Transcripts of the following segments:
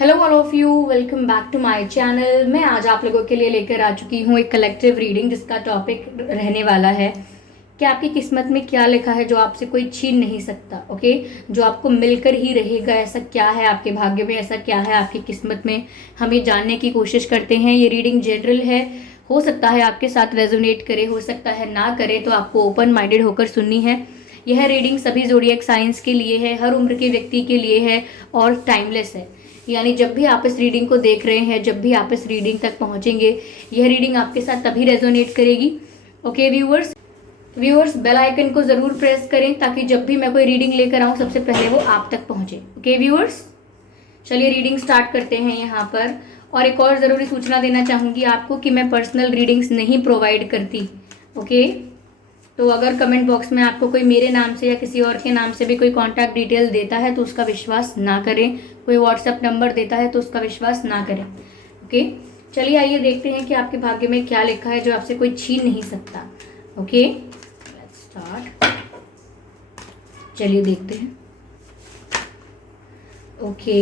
Hello all of you, welcome back to my channel. मैं आज आप लोगों के लिए लेकर आ चुकी हूँ एक कलेक्टिव रीडिंग जिसका टॉपिक रहने वाला है कि आपकी किस्मत में क्या लिखा है जो आपसे कोई छीन नहीं सकता। ओके, जो आपको मिलकर ही रहेगा। ऐसा क्या है आपके भाग्य में, ऐसा क्या है आपकी किस्मत में, हम ये जानने की कोशिश करते हैं। ये रीडिंग जनरल है, हो सकता है आपके साथ रेजोनेट करे, हो सकता है ना करे, तो आपको ओपन माइंडेड होकर सुननी है। यह रीडिंग सभी ज़ोडिएक साइंस के लिए है, हर उम्र के व्यक्ति के लिए है और टाइमलेस है। यानी जब भी आप इस रीडिंग को देख रहे हैं, जब भी आप इस रीडिंग तक पहुंचेंगे, यह रीडिंग आपके साथ तभी रेजोनेट करेगी। ओके व्यूअर्स बेल आइकन को ज़रूर प्रेस करें ताकि जब भी मैं कोई रीडिंग लेकर आऊँ सबसे पहले वो आप तक पहुंचे। ओके व्यूअर्स, चलिए रीडिंग स्टार्ट करते हैं यहाँ पर। और एक और ज़रूरी सूचना देना चाहूँगी आपको कि मैं पर्सनल रीडिंग्स नहीं प्रोवाइड करती। ओके, तो अगर कमेंट बॉक्स में आपको कोई मेरे नाम से या किसी और के नाम से भी कोई कॉन्टैक्ट डिटेल देता है तो उसका विश्वास ना करें। कोई व्हाट्सएप नंबर देता है तो उसका विश्वास ना करें। ओके, चलिए आइए देखते हैं कि आपके भाग्य में क्या लिखा है जो आपसे कोई छीन नहीं सकता। ओके लेट्स स्टार्ट, चलिए देखते हैं। Okay,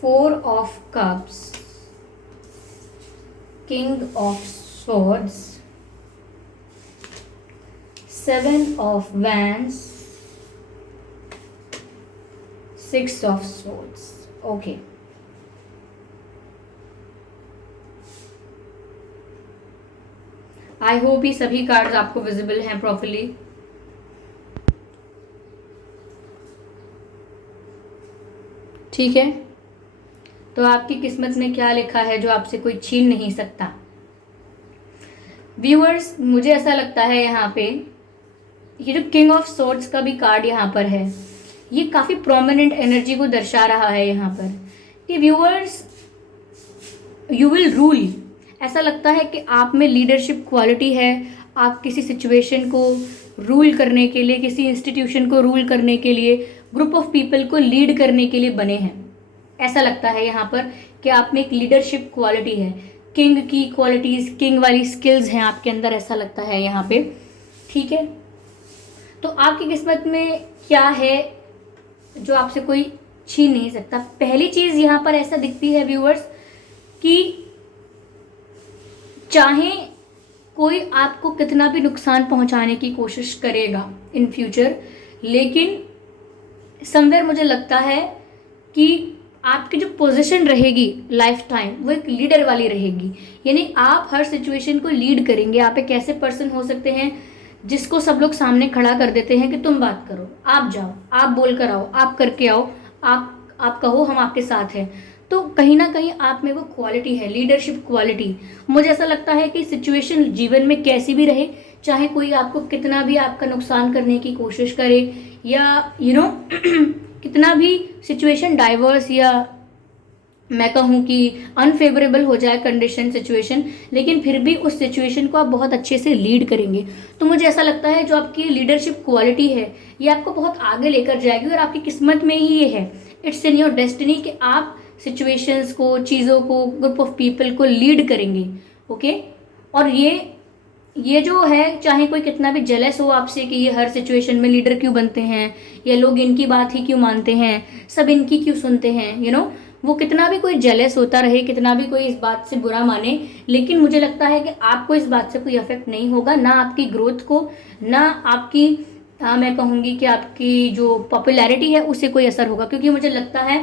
4 of cups, king of swords, 7 of wands, 6 of swords. Okay. I hope ये सभी कार्ड्स आपको विजिबल हैं प्रॉपरली। ठीक है, तो आपकी किस्मत में क्या लिखा है जो आपसे कोई छीन नहीं सकता। व्यूअर्स, मुझे ऐसा लगता है यहाँ पे ये जो किंग ऑफ सोर्ड्स का भी कार्ड यहाँ पर है, ये काफ़ी प्रोमिनेंट एनर्जी को दर्शा रहा है यहाँ पर कि व्यूअर्स यू विल रूल। ऐसा लगता है कि आप में लीडरशिप क्वालिटी है। आप किसी सिचुएशन को रूल करने के लिए, किसी इंस्टीट्यूशन को रूल करने के लिए, ग्रुप ऑफ पीपल को लीड करने के लिए बने हैं। ऐसा लगता है यहाँ पर कि आप में एक लीडरशिप क्वालिटी है, किंग की क्वालिटीज़, किंग वाली स्किल्स हैं आपके अंदर, ऐसा लगता है यहाँ पे। ठीक है, तो आपकी किस्मत में क्या है जो आपसे कोई छीन नहीं सकता। पहली चीज़ यहाँ पर ऐसा दिखती है व्यूअर्स कि चाहे कोई आपको कितना भी नुकसान पहुंचाने की कोशिश करेगा इन फ्यूचर, लेकिन समवेयर मुझे लगता है कि आपकी जो पोजीशन रहेगी लाइफ टाइम वो एक लीडर वाली रहेगी। यानी आप हर सिचुएशन को लीड करेंगे। आप एक ऐसे पर्सन हो सकते हैं जिसको सब लोग सामने खड़ा कर देते हैं कि तुम बात करो, आप जाओ, आप बोल कर आओ, आप करके आओ, आप कहो, हम आपके साथ हैं। तो कहीं ना कहीं आप में वो क्वालिटी है, लीडरशिप क्वालिटी। मुझे ऐसा लगता है कि सिचुएशन जीवन में कैसी भी रहे, चाहे कोई आपको कितना भी आपका नुकसान करने की कोशिश करे या कितना भी सिचुएशन डाइवर्स या मैं कहूँ कि अनफेवरेबल हो जाए कंडीशन, सिचुएशन, लेकिन फिर भी उस सिचुएशन को आप बहुत अच्छे से लीड करेंगे। तो मुझे ऐसा लगता है जो आपकी लीडरशिप क्वालिटी है ये आपको बहुत आगे लेकर जाएगी और आपकी किस्मत में ही ये है। इट्स इन योर डेस्टिनी कि आप सिचुएशंस को, चीज़ों को, ग्रुप ऑफ पीपल को लीड करेंगे। ओके, और ये जो है, चाहे कोई कितना भी जेलस हो आपसे कि ये हर सिचुएशन में लीडर क्यों बनते हैं, या लोग इनकी बात ही क्यों मानते हैं, सब इनकी क्यों सुनते हैं, वो कितना भी कोई जेलस होता रहे, कितना भी कोई इस बात से बुरा माने, लेकिन मुझे लगता है कि आपको इस बात से कोई इफेक्ट नहीं होगा, ना आपकी ग्रोथ को, ना आपकी मैं कहूँगी कि आपकी जो पॉपुलैरिटी है उससे कोई असर होगा। क्योंकि मुझे लगता है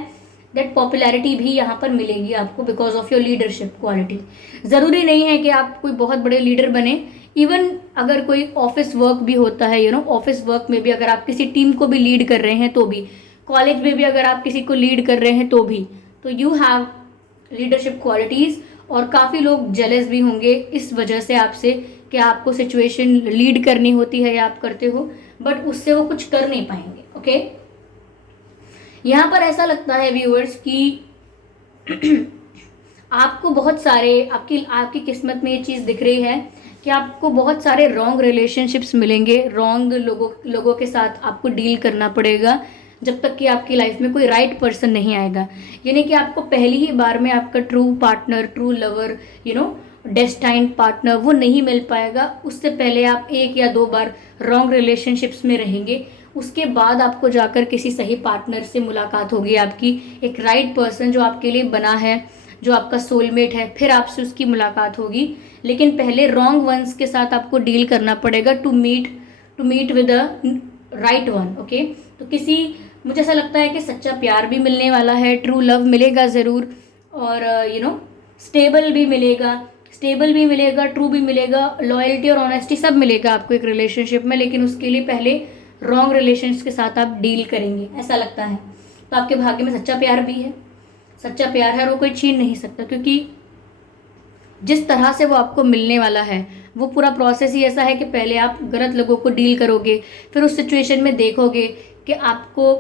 दैट पॉपुलैरिटी भी यहाँ पर मिलेगी आपको because of your leadership quality. ज़रूरी नहीं है कि आप कोई बहुत बड़े लीडर बने। इवन अगर कोई ऑफिस वर्क भी होता है, ऑफिस वर्क में भी अगर आप किसी टीम को भी लीड कर रहे हैं तो भी, कॉलेज में भी अगर आप किसी को लीड कर रहे हैं तो भी, तो यू हैव लीडरशिप क्वालिटीज़। और काफ़ी लोग जेलस भी होंगे इस वजह से आपसे कि आपको सिचुएशन लीड करनी होती है या आप करते हो, बट उससे वो कुछ कर नहीं पाएंगे। ओके, यहाँ पर ऐसा लगता है व्यूअर्स कि आपको बहुत सारे, आपकी किस्मत में ये चीज़ दिख रही है कि आपको बहुत सारे रॉन्ग रिलेशनशिप्स मिलेंगे, रॉन्ग लोगों के साथ आपको डील करना पड़ेगा जब तक कि आपकी लाइफ में कोई राइट पर्सन नहीं आएगा। यानी कि आपको पहली ही बार में आपका true partner, true lover, destined partner वो नहीं मिल पाएगा। उससे पहले आप 1 या 2 बार रॉन्ग रिलेशनशिप्स में रहेंगे उसके बाद आपको जाकर किसी सही पार्टनर से मुलाकात होगी आपकी, एक राइट पर्सन जो आपके लिए बना है, जो आपका सोलमेट है, फिर आपसे उसकी मुलाकात होगी। लेकिन पहले रॉन्ग वंस के साथ आपको डील करना पड़ेगा to meet with the right one. Okay, तो किसी, मुझे ऐसा लगता है कि सच्चा प्यार भी मिलने वाला है, ट्रू लव मिलेगा ज़रूर, और स्टेबल भी मिलेगा, ट्रू भी मिलेगा, लॉयल्टी और ऑनेस्टी सब मिलेगा आपको एक रिलेशनशिप में। लेकिन उसके लिए पहले रॉन्ग रिलेशंस के साथ आप डील करेंगे, ऐसा लगता है। तो आपके भाग्य में सच्चा प्यार भी है, सच्चा प्यार है और वो कोई छीन नहीं सकता, क्योंकि जिस तरह से वो आपको मिलने वाला है वो पूरा प्रोसेस ही ऐसा है कि पहले आप गलत लोगों को डील करोगे, फिर उस सिचुएशन में देखोगे कि आपको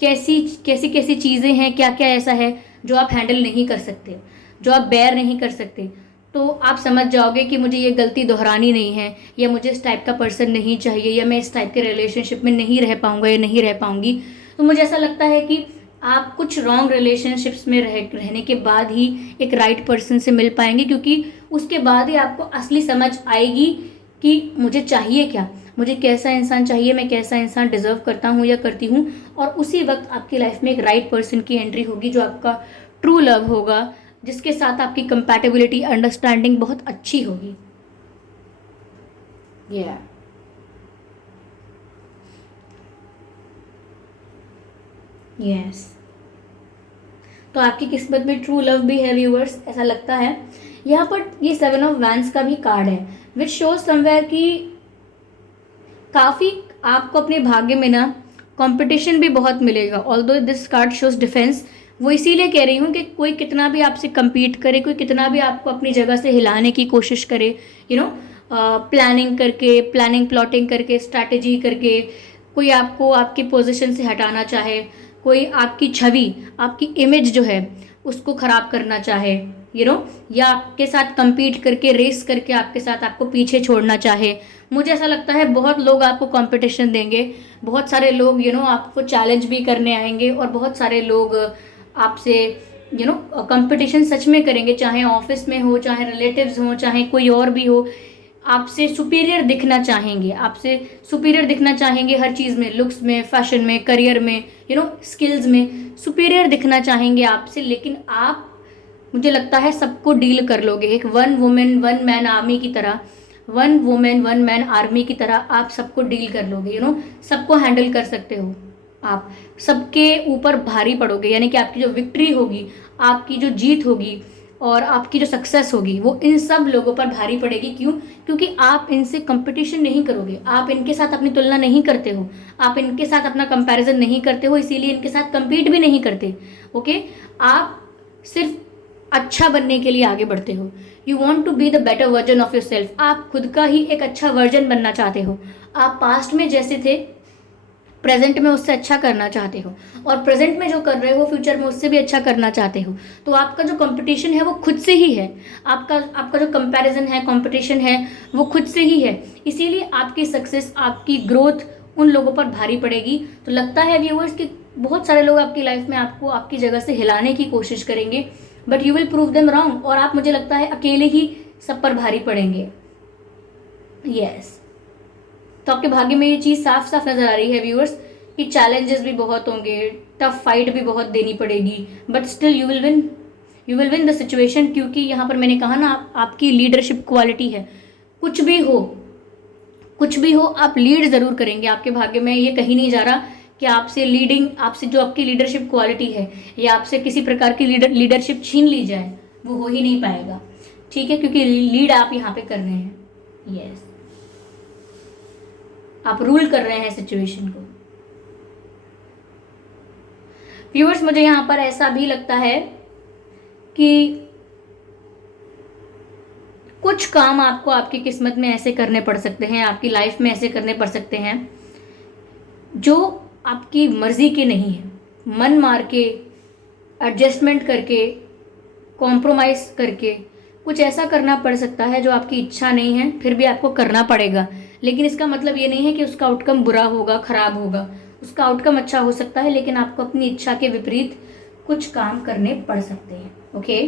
कैसी कैसी कैसी चीज़ें हैं, क्या क्या ऐसा है जो आप हैंडल नहीं कर सकते, जो आप बेयर नहीं कर सकते। तो आप समझ जाओगे कि मुझे ये गलती दोहरानी नहीं है, या मुझे इस टाइप का पर्सन नहीं चाहिए, या मैं इस टाइप के रिलेशनशिप में नहीं रह पाऊंगा या नहीं रह पाऊंगी। तो मुझे ऐसा लगता है कि आप कुछ रॉन्ग रिलेशनशिप्स में रहने के बाद ही एक राइट पर्सन से मिल पाएंगे, क्योंकि उसके बाद ही आपको असली समझ आएगी कि मुझे चाहिए क्या, मुझे कैसा इंसान चाहिए, मैं कैसा इंसान डिजर्व करता हूँ या करती हूँ। और उसी वक्त आपकी लाइफ में एक राइट पर्सन की एंट्री होगी जो आपका ट्रू लव होगा, जिसके साथ आपकी कंपैटिबिलिटी, अंडरस्टैंडिंग बहुत अच्छी होगी। यस, तो आपकी किस्मत में ट्रू लव भी है व्यूअर्स, ऐसा लगता है। यहाँ पर ये 7 ऑफ वैंस का भी कार्ड है, विच शोज समवेयर कि काफ़ी आपको अपने भाग्य में ना कंपटीशन भी बहुत मिलेगा। Although this card shows defence, वो इसीलिए कह रही हूँ कि कोई कितना भी आपसे compete करे, कोई कितना भी आपको अपनी जगह से हिलाने की कोशिश करे, प्लानिंग करके, प्लानिंग प्लॉटिंग करके, स्ट्रैटेजी करके, कोई आपको आपकी पोजीशन से हटाना चाहे, कोई आपकी छवि, आपकी इमेज जो है उसको ख़राब करना चाहे, या आपके साथ compete करके, रेस करके आपके साथ आपको पीछे छोड़ना चाहे। मुझे ऐसा लगता है बहुत लोग आपको कंपटीशन देंगे, बहुत सारे लोग आपको चैलेंज भी करने आएंगे, और बहुत सारे लोग आपसे कंपटीशन सच में करेंगे, चाहे ऑफिस में हो, चाहे रिलेटिव्स हो, चाहे कोई और भी हो। आपसे सुपीरियर दिखना चाहेंगे, आपसे सुपीरियर दिखना चाहेंगे हर चीज़ में, लुक्स में, फैशन में, करियर में, स्किल्स में सुपीरियर दिखना चाहेंगे आपसे। लेकिन आप, मुझे लगता है, सबको डील कर लोगे एक one women one man army की तरह, one women one man army की तरह आप सबको डील कर लोगे, सबको हैंडल कर सकते हो, आप सबके ऊपर भारी पड़ोगे। यानी कि आपकी जो विक्ट्री होगी, आपकी जो जीत होगी और आपकी जो सक्सेस होगी, वो इन सब लोगों पर भारी पड़ेगी। क्यों? क्योंकि आप इनसे कंपटीशन नहीं करोगे, आप इनके साथ अपनी तुलना नहीं करते हो, आप इनके साथ अपना कंपैरिजन नहीं करते हो, इसीलिए इनके साथ compete भी नहीं करते। ओके, आप सिर्फ अच्छा बनने के लिए आगे बढ़ते हो। You want to be the better version of your self, आप खुद का ही एक अच्छा वर्जन बनना चाहते हो। आप पास्ट में जैसे थे, प्रेजेंट में उससे अच्छा करना चाहते हो, और प्रेजेंट में जो कर रहे हो फ्यूचर में उससे भी अच्छा करना चाहते हो। तो आपका जो कंपटीशन है वो खुद से ही है, आपका जो कंपैरिजन है, कंपटीशन है, वो खुद से ही है। इसीलिए आपकी सक्सेस, आपकी ग्रोथ उन लोगों पर भारी पड़ेगी। तो लगता है व्यूअर्स कि बहुत सारे लोग आपकी लाइफ में आपको आपकी जगह से हिलाने की कोशिश करेंगे, but you will prove them wrong, और आप, मुझे लगता है, अकेले ही सब पर भारी पड़ेंगे। यस, तो आपके भाग्य में ये चीज़ साफ साफ नजर आ रही है व्यूअर्स कि चैलेंजेस भी बहुत होंगे, टफ फाइट भी बहुत देनी पड़ेगी, but still you will win the situation. क्योंकि यहाँ पर मैंने कहा ना, आपकी लीडरशिप क्वालिटी है। कुछ भी हो आप लीड ज़रूर करेंगे। आपके भाग्य में ये कहीं नहीं जा रहा कि आपसे जो आपकी लीडरशिप क्वालिटी है, या आपसे किसी प्रकार की लीडरशिप छीन ली जाए, वो हो ही नहीं पाएगा। ठीक है, क्योंकि लीड आप यहाँ पे कर रहे हैं। यस, आप रूल कर रहे हैं सिचुएशन को। व्यूअर्स, मुझे यहाँ पर ऐसा भी लगता है कि कुछ काम आपको आपकी किस्मत में ऐसे करने पड़ सकते हैं, आपकी लाइफ में ऐसे करने पड़ सकते हैं जो आपकी मर्जी के नहीं है। मन मार के, एडजस्टमेंट करके, कॉम्प्रोमाइज करके कुछ ऐसा करना पड़ सकता है जो आपकी इच्छा नहीं है, फिर भी आपको करना पड़ेगा। लेकिन इसका मतलब ये नहीं है कि उसका आउटकम बुरा होगा, खराब होगा। उसका आउटकम अच्छा हो सकता है, लेकिन आपको अपनी इच्छा के विपरीत कुछ काम करने पड़ सकते हैं। ओके,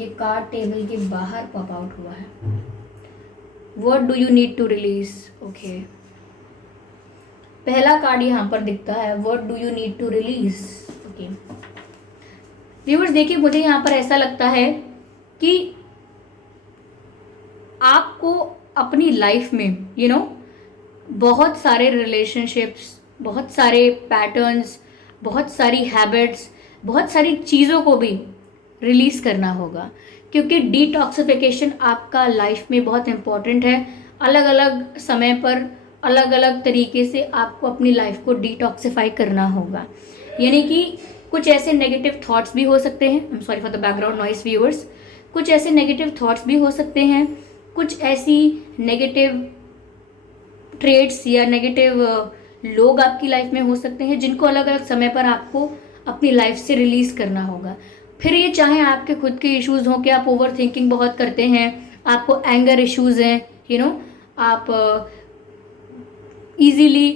ये कार्ड टेबल के बाहर पॉप आउट हुआ है। What do you need to release. Okay, पहला कार्ड यहाँ पर दिखता है, what do you need to release. Okay viewers, देखिए मुझे यहाँ पर ऐसा लगता है कि आपको अपनी लाइफ में बहुत सारे रिलेशनशिप्स, बहुत सारे पैटर्न्स, बहुत सारी हैबिट्स, बहुत सारी चीज़ों को भी रिलीज़ करना होगा, क्योंकि डिटॉक्सिफिकेशन आपका लाइफ में बहुत इम्पॉर्टेंट है। अलग अलग समय पर अलग अलग तरीके से आपको अपनी लाइफ को डिटॉक्सिफाई करना होगा। यानी कि कुछ ऐसे नेगेटिव थॉट्स भी हो सकते हैं, I am sorry for the background noise viewers, कुछ ऐसे नेगेटिव थॉट्स भी हो सकते हैं, कुछ ऐसी नेगेटिव ट्रेड्स या नेगेटिव लोग आपकी लाइफ में हो सकते हैं जिनको अलग अलग समय पर आपको अपनी लाइफ से रिलीज़ करना होगा। फिर ये चाहे आपके खुद के इश्यूज़ हों कि आप ओवर थिंकिंग बहुत करते हैं, आपको एंगर इश्यूज़ हैं, आप इजीली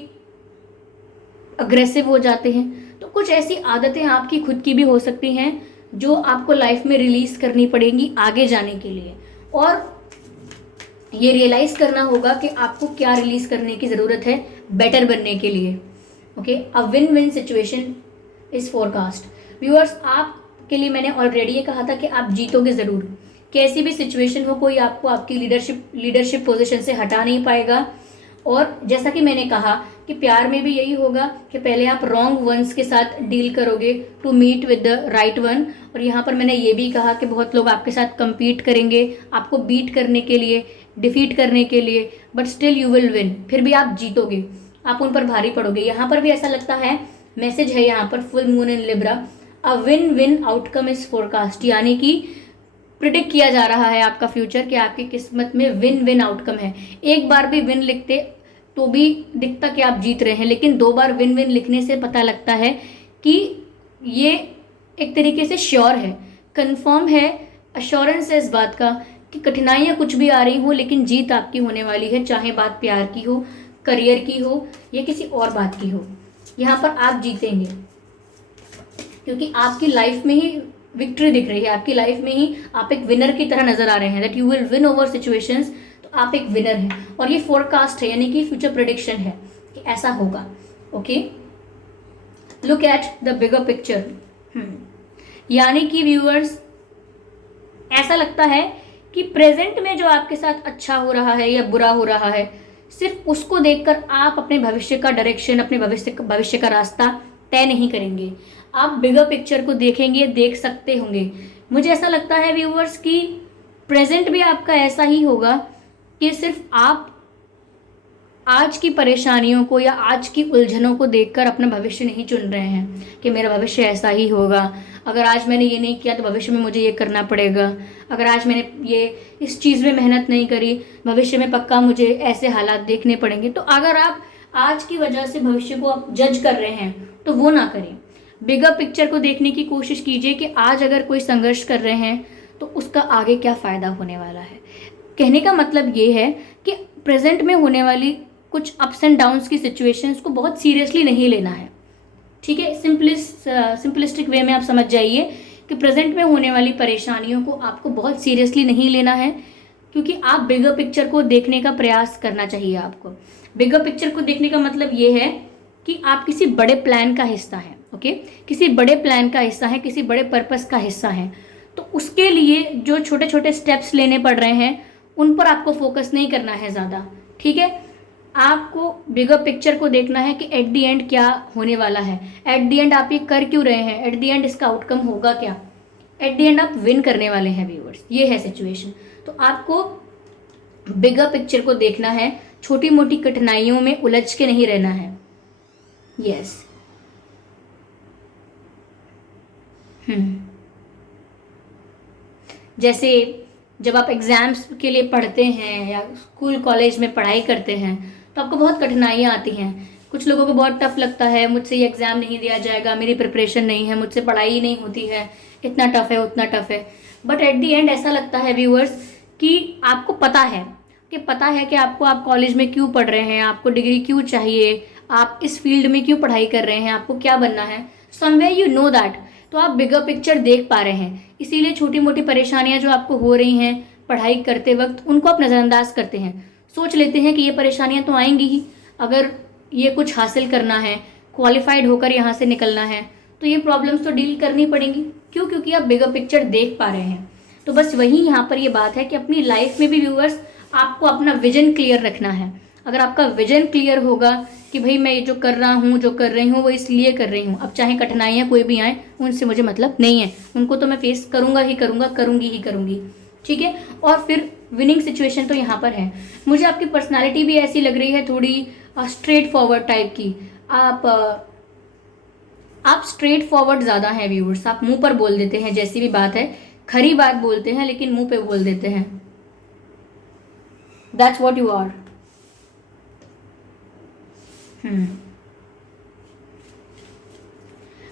अग्रेसिव हो जाते हैं, तो कुछ ऐसी आदतें आपकी खुद की भी हो सकती हैं जो आपको लाइफ में रिलीज़ करनी पड़ेंगी आगे जाने के लिए। और ये रियलाइज़ करना होगा कि आपको क्या रिलीज़ करने की ज़रूरत है बेटर बनने के लिए। Okay, a win win situation is forecast. Viewers, आपके लिए मैंने ऑलरेडी ये कहा था कि आप जीतोगे ज़रूर। कैसी भी सिचुएशन हो, कोई आपको आपकी लीडरशिप पोजीशन से हटा नहीं पाएगा। और जैसा कि मैंने कहा कि प्यार में भी यही होगा कि पहले आप रॉन्ग वंस के साथ डील करोगे to meet with the right one. और यहाँ पर मैंने ये भी कहा कि बहुत लोग आपके साथ compete करेंगे आपको बीट करने के लिए, डिफीट करने के लिए, but still you will win. फिर भी आप जीतोगे, आप उन पर भारी पड़ोगे। यहाँ पर भी ऐसा लगता है, मैसेज है यहाँ पर full moon in Libra, a win win outcome is forecast. यानी कि प्रिडिक्ट किया जा रहा है आपका फ्यूचर कि आपकी किस्मत में विन विन आउटकम है। एक बार भी विन लिखते तो भी दिखता कि आप जीत रहे हैं, लेकिन 2 बार विन विन लिखने से पता लगता है कि ये एक तरीके से श्योर है, कंफर्म है, अश्योरेंस है इस बात का कि कठिनाइयाँ कुछ भी आ रही हो लेकिन जीत आपकी होने वाली है, चाहे बात प्यार की हो, करियर की हो या किसी और बात की हो। यहाँ पर आप जीतेंगे क्योंकि आपकी लाइफ में ही विक्ट्री दिख रही है, आपकी लाइफ में ही आप एक विनर की तरह नजर आ रहे हैं, that you will win over situations. तो आप एक विनर हैं और ये फोरकास्ट है, यानी कि फ्यूचर प्रेडिक्शन है कि ऐसा होगा। Okay, look at the bigger picture. यानी कि व्यूअर्स, ऐसा लगता है कि प्रेजेंट में जो आपके साथ अच्छा हो रहा है या बुरा हो रहा है, सिर्फ उसको देखकर आप अपने भविष्य का डायरेक्शन, अपने भविष्य का रास्ता तय नहीं करेंगे। आप बिगर पिक्चर को देखेंगे, देख सकते होंगे। मुझे ऐसा लगता है व्यूअर्स कि प्रेजेंट भी आपका ऐसा ही होगा कि सिर्फ आप आज की परेशानियों को या आज की उलझनों को देखकर अपना भविष्य नहीं चुन रहे हैं कि मेरा भविष्य ऐसा ही होगा, अगर आज मैंने ये नहीं किया तो भविष्य में मुझे ये करना पड़ेगा, अगर आज मैंने ये इस चीज़ में मेहनत नहीं करी भविष्य में पक्का मुझे ऐसे हालात देखने पड़ेंगे। तो अगर आप आज की वजह से भविष्य को आप जज कर रहे हैं तो वो ना करें, बिगर पिक्चर को देखने की कोशिश कीजिए कि आज अगर कोई संघर्ष कर रहे हैं तो उसका आगे क्या फ़ायदा होने वाला है। कहने का मतलब ये है कि प्रेजेंट में होने वाली कुछ अप्स एंड डाउन्स की सिचुएशंस को बहुत सीरियसली नहीं लेना है। ठीक है, सिंपलिस्टिक वे में आप समझ जाइए कि प्रेजेंट में होने वाली परेशानियों को आपको बहुत सीरियसली नहीं लेना है, क्योंकि आप बिगर पिक्चर को देखने का प्रयास करना चाहिए आपको। बिगर पिक्चर को देखने का मतलब ये है कि आप किसी बड़े प्लान का हिस्सा हैं। ओके, किसी बड़े प्लान का हिस्सा है, किसी बड़े पर्पस का हिस्सा है, तो उसके लिए जो छोटे छोटे स्टेप्स लेने पड़ रहे हैं उन पर आपको फोकस नहीं करना है ज़्यादा। ठीक है, आपको बिगर पिक्चर को देखना है कि एट दी एंड क्या होने वाला है, एट दी एंड आप ये कर क्यों रहे हैं, एट दी एंड इसका आउटकम होगा क्या, एट दी एंड आप विन करने वाले हैं व्यूअर्स। ये है सिचुएशन। तो आपको बिगर पिक्चर को देखना है, छोटी मोटी कठिनाइयों में उलझ के नहीं रहना है। यस जैसे जब आप एग्ज़ाम्स के लिए पढ़ते हैं या स्कूल कॉलेज में पढ़ाई करते हैं तो आपको बहुत कठिनाइयाँ आती हैं। कुछ लोगों को बहुत टफ लगता है, मुझसे ये एग्ज़ाम नहीं दिया जाएगा, मेरी प्रिपरेशन नहीं है, मुझसे पढ़ाई ही नहीं होती है, इतना टफ है उतना टफ है। बट एट दी एंड ऐसा लगता है व्यूअर्स कि आपको पता है कि आपको आप कॉलेज में क्यों पढ़ रहे हैं, आपको डिग्री क्यों चाहिए, आप इस फील्ड में क्यों पढ़ाई कर रहे हैं, आपको क्या बनना है, समवेयर यू नो दैट। तो आप बिगर पिक्चर देख पा रहे हैं, इसीलिए छोटी मोटी परेशानियां जो आपको हो रही हैं पढ़ाई करते वक्त उनको आप नज़रअंदाज करते हैं, सोच लेते हैं कि ये परेशानियां तो आएंगी ही, अगर ये कुछ हासिल करना है, क्वालिफाइड होकर यहाँ से निकलना है, तो ये प्रॉब्लम्स तो डील करनी पड़ेंगी। क्यों? क्योंकि आप बिगर पिक्चर देख पा रहे हैं। तो बस वही यहाँ पर ये बात है कि अपनी लाइफ में भी व्यूअर्स आपको अपना विजन क्लियर रखना है। अगर आपका विजन क्लियर होगा कि भाई मैं ये जो कर रहा हूँ, जो कर रही हूँ, वो इसलिए कर रही हूँ, अब चाहे कठिनाइयाँ कोई भी आए उनसे मुझे मतलब नहीं है, उनको तो मैं फेस करूँगा ही करूँगा, करूँगी ही करूँगी, ठीक है। और फिर विनिंग सिचुएशन तो यहाँ पर है। मुझे आपकी पर्सनालिटी भी ऐसी लग रही है, थोड़ी स्ट्रेट फॉरवर्ड टाइप की। आप स्ट्रेट फॉरवर्ड ज़्यादा हैं व्यूअर्स, आप मुंह पर बोल देते हैं, जैसी भी बात है खरी बात बोलते हैं लेकिन मुंह पे बोल देते हैं। That's what you are.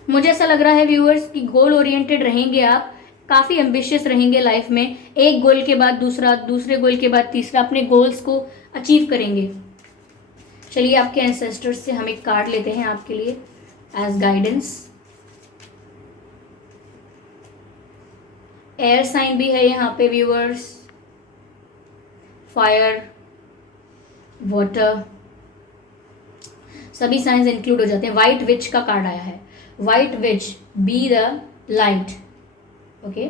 मुझे ऐसा लग रहा है व्यूअर्स कि गोल ओरिएंटेड रहेंगे आप, काफ़ी एम्बिशियस रहेंगे लाइफ में, एक गोल के बाद दूसरा, दूसरे गोल के बाद तीसरा, अपने गोल्स को अचीव करेंगे। चलिए आपके एंसेस्टर्स से हम एक कार्ड लेते हैं आपके लिए एज गाइडेंस। एयर साइन भी है यहाँ पे व्यूअर्स, फायर, वाटर, सभी साइंस इंक्लूड हो जाते हैं। व्हाइट विच का कार्ड आया है, white witch be the light. Okay,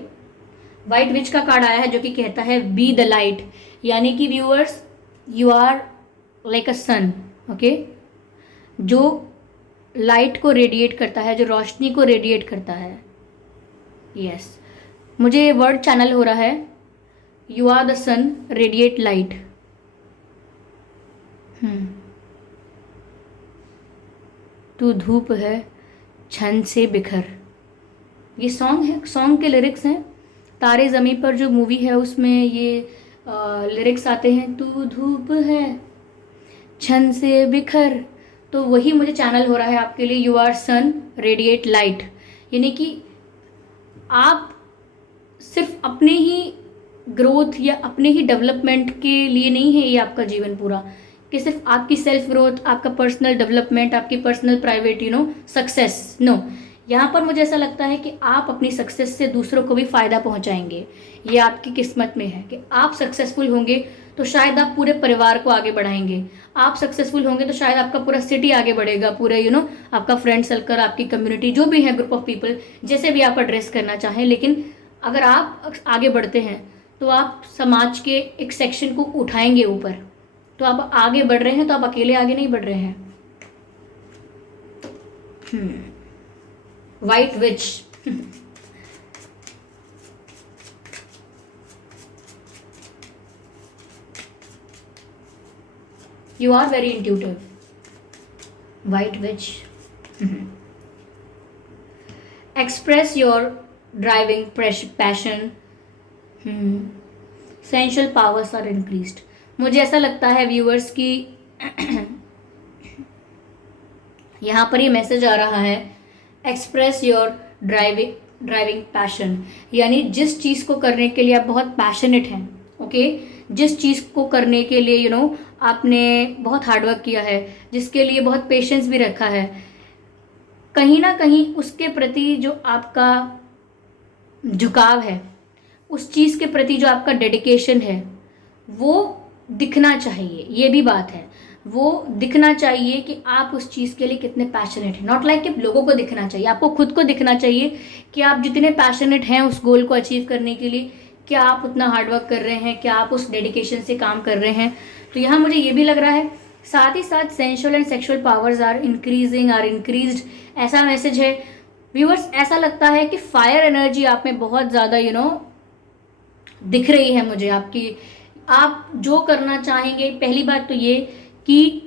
white witch का कार्ड आया है जो कि कहता है बी द लाइट, यानी कि viewers you are like a sun. Okay, जो लाइट को रेडिएट करता है, जो रोशनी को रेडिएट करता है। यस, मुझे वर्ड चैनल हो रहा है, you are the sun radiate light. तू धूप है छन से बिखर, ये सॉन्ग है, सॉन्ग के लिरिक्स हैं। तारे ज़मीं पर जो मूवी है उसमें ये लिरिक्स आते हैं, तू धूप है छन से बिखर। तो वही मुझे चैनल हो रहा है आपके लिए, you are sun radiate light, यानी कि आप सिर्फ अपने ही ग्रोथ या अपने ही डेवलपमेंट के लिए नहीं है ये आपका जीवन पूरा, कि सिर्फ आपकी सेल्फ ग्रोथ, आपका पर्सनल डेवलपमेंट, आपकी पर्सनल प्राइवेट सक्सेस, नो। यहाँ पर मुझे ऐसा लगता है कि आप अपनी सक्सेस से दूसरों को भी फ़ायदा पहुँचाएंगे। ये आपकी किस्मत में है कि आप सक्सेसफुल होंगे तो शायद आप पूरे परिवार को आगे बढ़ाएंगे, आप सक्सेसफुल होंगे तो शायद आपका पूरा सिटी आगे बढ़ेगा, पूरे आपका फ्रेंड सर्कल, आपकी कम्युनिटी, जो भी है, ग्रुप ऑफ पीपल, जैसे भी आप एड्रेस करना चाहें। लेकिन अगर आप आगे बढ़ते हैं तो आप समाज के एक सेक्शन को उठाएंगे ऊपर, तो आप आगे बढ़ रहे हैं, तो आप अकेले आगे नहीं बढ़ रहे हैं। White which you are very intuitive, white witch. Express your driving passion. Sensual powers are increased. मुझे ऐसा लगता है व्यूअर्स कि यहाँ पर ये मैसेज आ रहा है, एक्सप्रेस योर ड्राइविंग पैशन, यानी जिस चीज़ को करने के लिए आप बहुत पैशनेट हैं, ओके, जिस चीज़ को करने के लिए आपने बहुत हार्डवर्क किया है, जिसके लिए बहुत पेशेंस भी रखा है, कहीं ना कहीं उसके प्रति जो आपका झुकाव है, उस चीज़ के प्रति जो आपका डेडिकेशन है, वो दिखना चाहिए। ये भी बात है, वो दिखना चाहिए कि आप उस चीज़ के लिए कितने पैशनेट हैं। नॉट लाइक कि लोगों को दिखना चाहिए, आपको खुद को दिखना चाहिए कि आप जितने पैशनेट हैं उस गोल को अचीव करने के लिए, क्या आप उतना हार्डवर्क कर रहे हैं, क्या आप उस डेडिकेशन से काम कर रहे हैं। तो यहाँ मुझे ये भी लग रहा है, साथ ही साथ sensual and sexual powers are increased, ऐसा मैसेज है व्यूअर्स। ऐसा लगता है कि फायर एनर्जी आप में बहुत ज़्यादा दिख रही है मुझे आपकी। आप जो करना चाहेंगे, पहली बात तो ये कि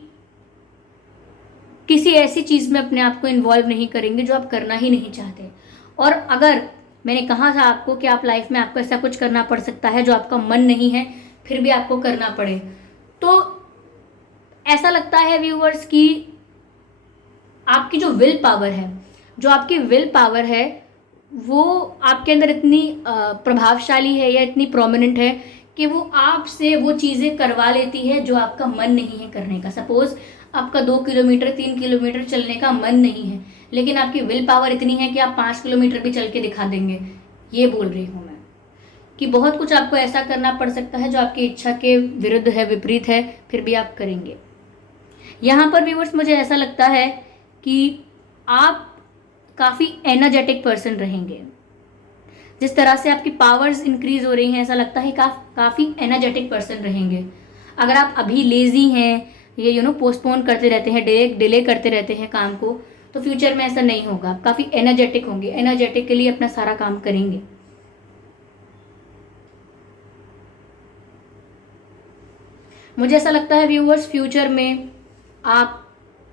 किसी ऐसी चीज़ में अपने आप को इन्वॉल्व नहीं करेंगे जो आप करना ही नहीं चाहते। और अगर मैंने कहा था आपको कि आप लाइफ में आपको ऐसा कुछ करना पड़ सकता है जो आपका मन नहीं है, फिर भी आपको करना पड़े, तो ऐसा लगता है व्यूअर्स कि आपकी जो विल पावर है, वो आपके अंदर इतनी प्रभावशाली है या इतनी प्रोमिनेंट है कि वो आपसे वो चीज़ें करवा लेती है जो आपका मन नहीं है करने का। सपोज आपका 2 किलोमीटर 3 किलोमीटर चलने का मन नहीं है, लेकिन आपकी विल पावर इतनी है कि आप 5 किलोमीटर भी चल के दिखा देंगे। ये बोल रही हूँ मैं कि बहुत कुछ आपको ऐसा करना पड़ सकता है जो आपकी इच्छा के विरुद्ध है, विपरीत है, फिर भी आप करेंगे। यहाँ पर व्यूअर्स मुझे ऐसा लगता है कि आप काफ़ी एनर्जेटिक पर्सन रहेंगे। जिस तरह से आपकी पावर्स इंक्रीज हो रही हैं, ऐसा लगता है काफ़ी एनर्जेटिक पर्सन रहेंगे। अगर आप अभी लेजी हैं, ये पोस्टपोन करते रहते हैं, डिले करते रहते हैं काम को, तो फ्यूचर में ऐसा नहीं होगा। आप काफ़ी एनर्जेटिक होंगे, एनर्जेटिकली अपना सारा काम करेंगे। मुझे ऐसा लगता है व्यूअर्स, फ्यूचर में आप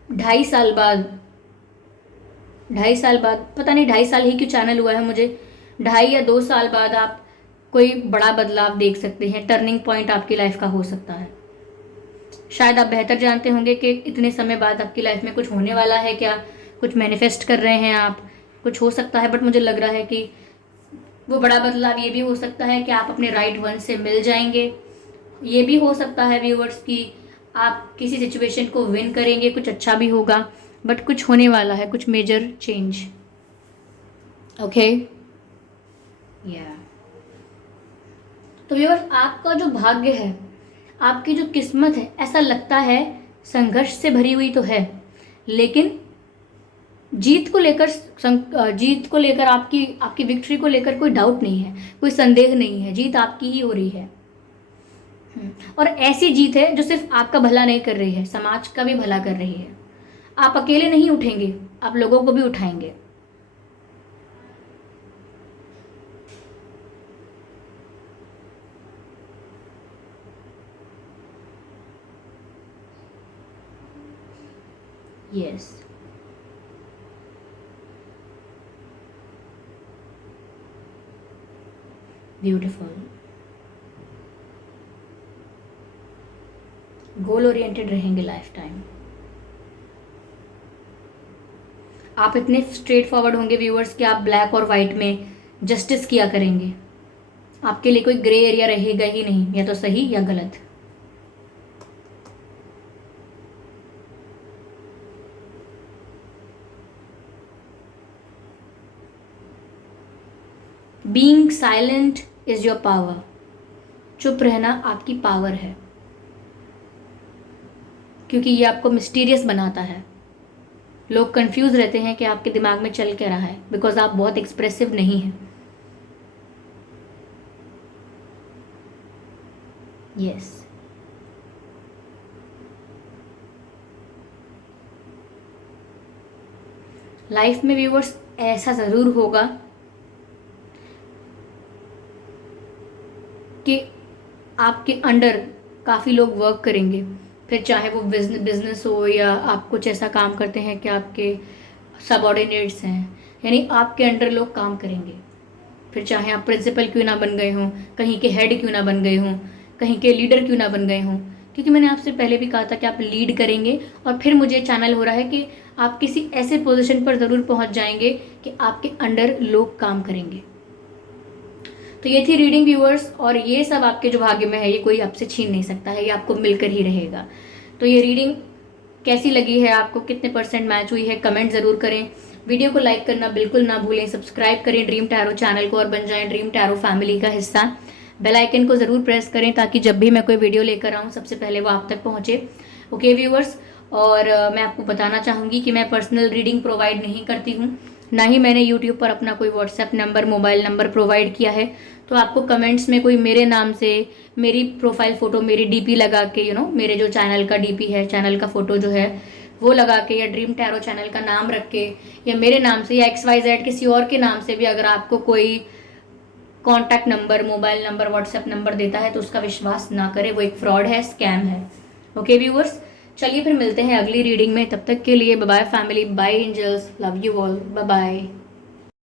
2.5 साल बाद पता नहीं 2.5 साल ही क्यों चैनल हुआ है मुझे, 2.5 या 2 साल बाद आप कोई बड़ा बदलाव देख सकते हैं। टर्निंग पॉइंट आपकी लाइफ का हो सकता है। शायद आप बेहतर जानते होंगे कि इतने समय बाद आपकी लाइफ में कुछ होने वाला है क्या, कुछ मैनिफेस्ट कर रहे हैं आप, कुछ हो सकता है। बट मुझे लग रहा है कि वो बड़ा बदलाव ये भी हो सकता है कि आप अपने राइट वन से मिल जाएंगे। ये भी हो सकता है व्यूअर्स कि आप किसी सिचुएशन को विन करेंगे, कुछ अच्छा भी होगा। बट कुछ होने वाला है, कुछ मेजर चेंज। ओके या तो व्यूअर्स, आपका जो भाग्य है, आपकी जो किस्मत है, ऐसा लगता है संघर्ष से भरी हुई तो है, लेकिन जीत को लेकर आपकी विक्ट्री को लेकर कोई डाउट नहीं है, कोई संदेह नहीं है। जीत आपकी ही हो रही है। और ऐसी जीत है जो सिर्फ आपका भला नहीं कर रही है, समाज का भी भला कर रही है। आप अकेले नहीं उठेंगे, आप लोगों को भी उठाएंगे। Yes beautiful. गोल ओरिएंटेड रहेंगे लाइफ टाइम। आप इतने स्ट्रेट फॉरवर्ड होंगे व्यूअर्स कि आप ब्लैक और वाइट में जस्टिस किया करेंगे। आपके लिए कोई ग्रे एरिया रहेगा ही नहीं, या तो सही या गलत। Being silent is your power. चुप रहना आपकी पावर है, क्योंकि ये आपको मिस्टीरियस बनाता है। लोग कंफ्यूज रहते हैं कि आपके दिमाग में चल क्या रहा है, बिकॉज आप बहुत एक्सप्रेसिव नहीं हैं। यस लाइफ में व्यूअर्स ऐसा ज़रूर होगा कि आपके अंडर काफ़ी लोग वर्क करेंगे, फिर चाहे वो बिजनेस हो या आप कुछ ऐसा काम करते हैं कि आपके सबऑर्डिनेट्स हैं, यानी आपके अंडर लोग काम करेंगे। फिर चाहे आप प्रिंसिपल क्यों ना बन गए हों, कहीं के हेड क्यों ना बन गए हों, कहीं के लीडर क्यों ना बन गए हों, क्योंकि मैंने आपसे पहले भी कहा था कि आप लीड करेंगे। और फिर मुझे चैनल हो रहा है कि आप किसी ऐसे पोजीशन पर ज़रूर पहुंच जाएंगे कि आपके अंडर लोग काम करेंगे। तो ये थी रीडिंग व्यूअर्स, और ये सब आपके जो भाग्य में है ये कोई आपसे छीन नहीं सकता है, ये आपको मिलकर ही रहेगा। तो ये रीडिंग कैसी लगी है आपको, कितने % मैच हुई है, कमेंट ज़रूर करें। वीडियो को लाइक करना बिल्कुल ना भूलें, सब्सक्राइब करें ड्रीम टैरो चैनल को और बन जाएं ड्रीम टैरो फैमिली का हिस्सा। बेल आइकन को ज़रूर प्रेस करें ताकि जब भी मैं कोई वीडियो लेकर आऊँ सबसे पहले वो आप तक पहुँचे। ओके व्यूअर्स, और मैं आपको बताना चाहूँगी कि मैं पर्सनल रीडिंग प्रोवाइड नहीं करती हूँ, ना ही मैंने यूट्यूब पर अपना कोई WhatsApp number, mobile number provide किया है। तो आपको कमेंट्स में कोई मेरे नाम से मेरी प्रोफाइल फ़ोटो, मेरी डीपी लगा के मेरे जो चैनल का डीपी है, चैनल का फ़ोटो जो है वो लगा के, या ड्रीम टैरो चैनल का नाम रख के, या मेरे नाम से या XYZ किसी और के नाम से भी अगर आपको कोई contact number, mobile number, WhatsApp number देता है तो उसका विश्वास ना करें, वो एक फ्रॉड है, स्कैम है। ओके व्यूअर्स, चलिए फिर मिलते हैं अगली रीडिंग में। तब तक के लिए bye bye family, bye angels, love you all, bye bye.